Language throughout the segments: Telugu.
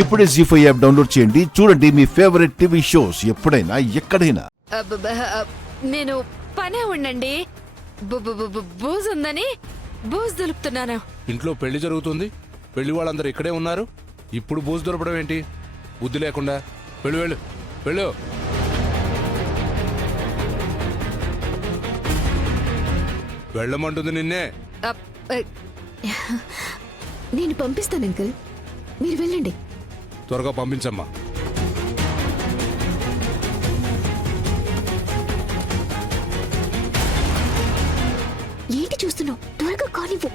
ఇప్పుడే జీ5 యాప్ డౌన్లోడ్ చేయండి. చూడండి మీ ఫేవరెట్ టీవీ షోస్ ఎప్పుడైనా ఎక్కడైనా. నేను పనే ఉండండి. బూజు ఉందని బూజు దులుపుతున్నాను. ఇంట్లో పెళ్లి జరుగుతుంది, పెళ్లి వాళ్ళందరూ ఇక్కడే ఉన్నారు. ఇప్పుడు బూజు దొరకడం ఏంటి? బుద్ధి లేకుండా. వెళ్ళు వెళ్ళు వెళ్ళు. వెళ్ళమంటుంది నిన్నే. నేను పంపిస్తాను అంకుల్, మీరు వెళ్ళండి. త్వరగా పంపించమ్మా. ఏంటి చూస్తున్నావు? త్వరగా కానివ్వు.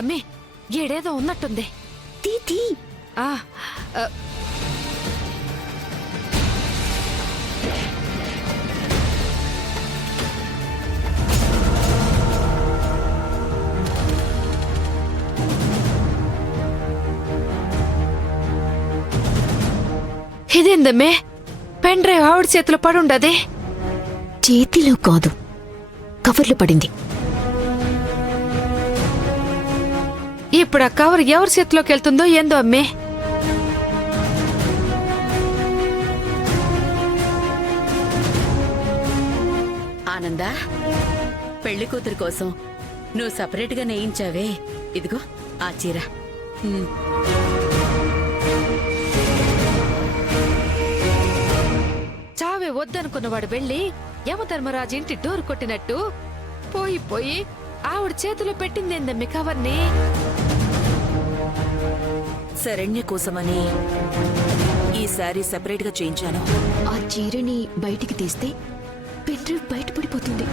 అమ్మే, ఏడేదో ఉన్నట్టుంది. తీ. ఆ, ఆ, ఇదేందమ్మే, పెన్ డ్రైవ్ ఆవిడ చేతిలో పడుండదే. చేతిలో కాదు, కవర్లో పడింది. ఇప్పుడు ఆ కవర్ ఎవరి చేతిలోకి వెళ్తుందో ఏందో అమ్మే. ఆనందా, పెళ్లి కూతురు కోసం నువ్వు సపరేట్గా నేయించావే, ఇదిగో ఆ చీర. చావే వద్దనుకున్నవాడు వెళ్ళి యమధర్మరాజు ఇంటి డోరు కొట్టినట్టు పోయి పోయి ఆవిడ చేతిలో పెట్టిందేందమ్మి కవర్ని. శరణ్య కోసమని ఈసారి సెపరేట్ గా చేయించాను. ఆ చీరని బయటికి తీస్తే పెన్ డ్రైవ్ బయట పడిపోతుంది.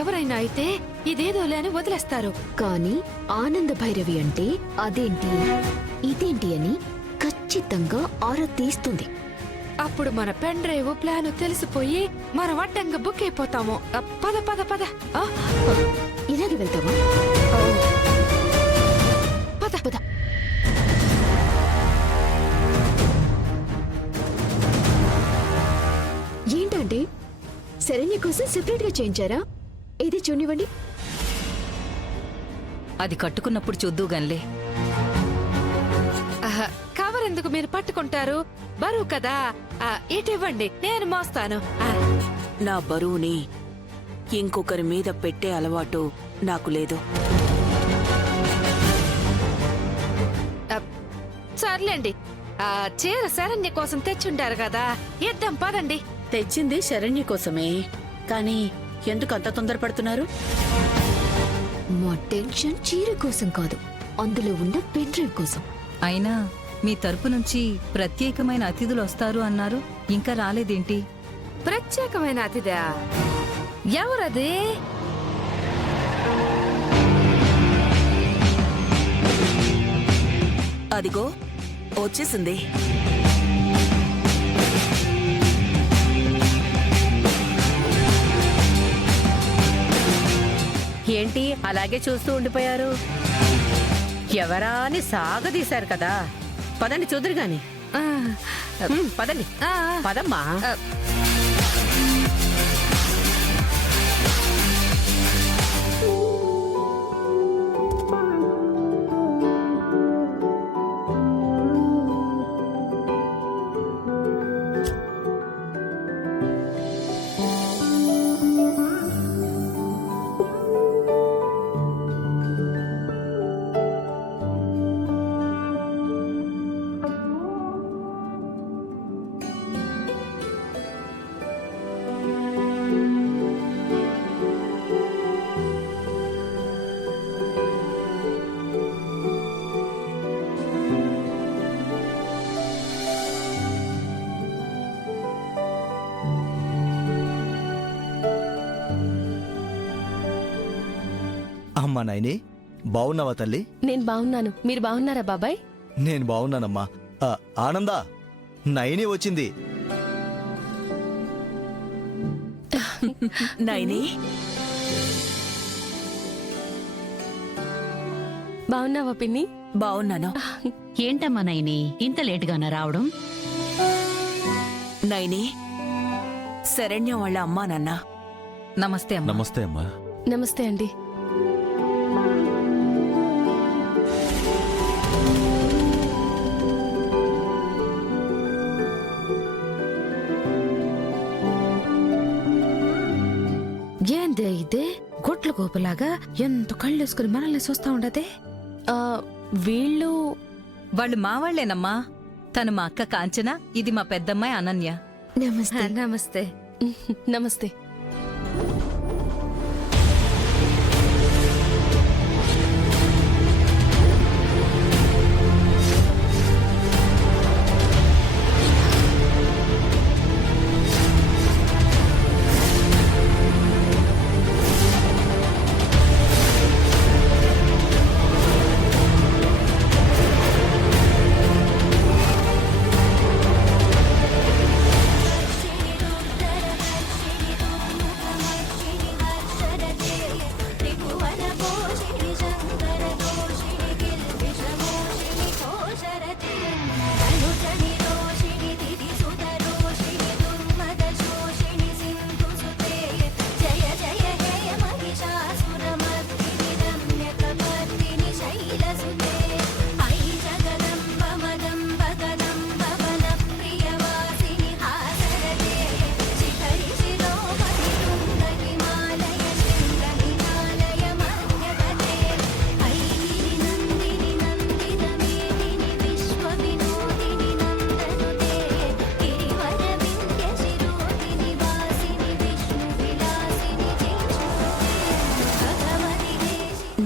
ఎవరైనా అయితే ఇదేదో లేని వదిలేస్తారు. కానీ ఆనంద భైరవి అంటే అదేంటి ఇదేంటి అని ఖచ్చితంగా ఆరా తీస్తుంది. అప్పుడు మన పెన్ డ్రైవ్ ప్లాన్ తెలిసిపోయి మనం అడ్డంగా బుక్ అయిపోతాము. పద పద పద. ఇలాగే వెళ్తావా? పద పద. ఏంటంటే శరణ్య కోసం సెపరేట్ గా చేయించారా? ఏది చూనివ్వండి. అది కట్టుకున్నప్పుడు చూద్దుగాన్లే. కవర్ ఎందుకు మీరు పట్టుకుంటారు? బరువు కదా. ఇటివ్వండి, నేను మోస్తాను. నా బరువుని ఇంకొకరి మీద పెట్టే అలవాటు నాకు లేదు. సర్లేండి, ఆ చీర శరణ్య కోసం తెచ్చుంటారు కదా, ఇద్దాం పదండి. తెచ్చింది శరణ్య కోసమే, కానీ ఎందుకు అంత తొందరపడుతున్నారు? మా టెన్షన్ చీర కోసం కాదు, అందులో ఉన్న పెన్ డ్రైవ్ కోసం. అయినా మీ తరపు నుంచి ప్రత్యేకమైన అతిథులు వస్తారు అన్నారు, ఇంకా రాలేదేంటి? ప్రత్యేకమైన అతిథా? ఎవరది? అదిగో వచ్చేసింది. ఏంటి అలాగే చూస్తూ ఉండిపోయారు? ఎవరా అని సాగదీశారు కదా, పదండి చూదురు గాని. పదండి, పదమ్మా. అమ్మా నైని, బావున్నావా తల్లి? నేను బాగున్నాను, మీరు బాగున్నారా బాబాయ్? నేను బావున్నానమ్మా. ఆనందా, నైని వచ్చింది. నైని, బాగున్నావా పిన్ని? బావున్నాను. ఏంటమ్మా నైని, ఇంత లేటుగానా రావడం? నైని, శరణ్య వాళ్ళ అమ్మా నాన్న. నమస్తే అమ్మా. నమస్తే అమ్మా. నమస్తే అండి. ఏందే ఇదే గొడ్ల గోపలాగా ఎంత కళ్ళేసుకుని మనల్ని చూస్తా ఉండదే? వీళ్ళు వాళ్ళు మా వాళ్లేనమ్మా. తను మా అక్క కాంచన, ఇది మా పెద్దమ్మాయి అనన్య. నమస్తే. నమస్తే. నమస్తే.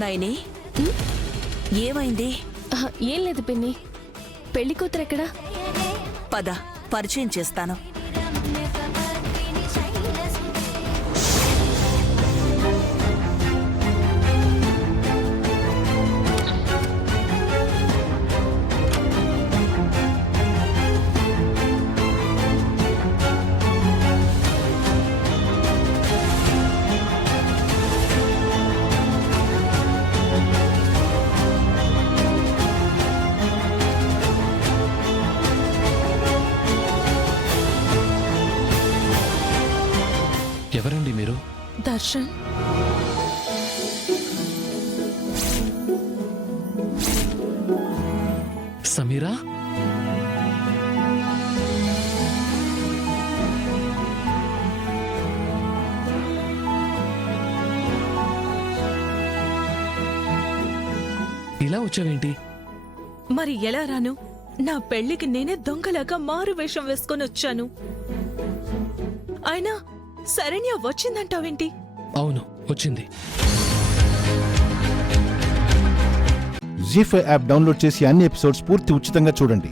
నైని, ఏమైంది? ఏం లేదు పిన్ని. పెళ్లి కూతురు ఎక్కడా? పద, పరిచయం చేస్తాను. ఎవరండి మీరు? దర్శన్. సమీరా? ఇలా వచ్చావేంటి? మరి ఎలా రాను? నా పెళ్లికి నేనే దొంగలాగా మారు వేషం వేసుకొని వచ్చాను. అయినా శరణ్య వచ్చిందంటావేంటి? అవును, వచ్చింది. జీ5 యాప్ డౌన్లోడ్ చేసి అన్ని ఎపిసోడ్స్ పూర్తి ఉచితంగా చూడండి.